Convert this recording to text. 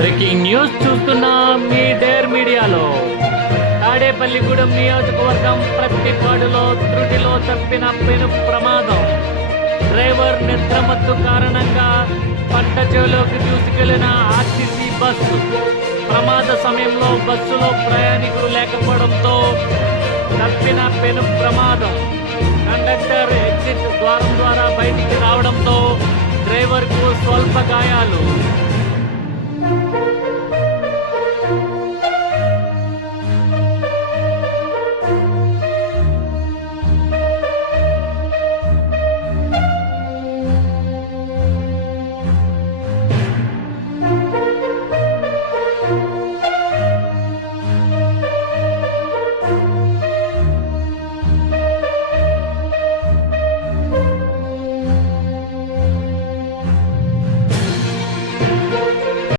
Breaking news చూస్తున్నాం మీ dare మీడియాలో. తాడేపల్లిగూడెం నియోజకవర్గం ప్రత్తిపాడులో త్రుటిలో తప్పిన పెను ప్రమాదం. డ్రైవర్ నిద్రమత్తు కారణంగా పంట చేలోకి దూసుకెళ్లిన ఆర్టీసీ బస్సు. ప్రమాద సమయంలో బస్సులో ప్రయాణికులు లేకపోవడంతో తప్పిన పెను ప్రమాదం. కండక్టర్ ఎగ్జిట్ ద్వారం ద్వారా బయటికి రావడంతో డ్రైవర్కు స్వల్ప గాయాలు.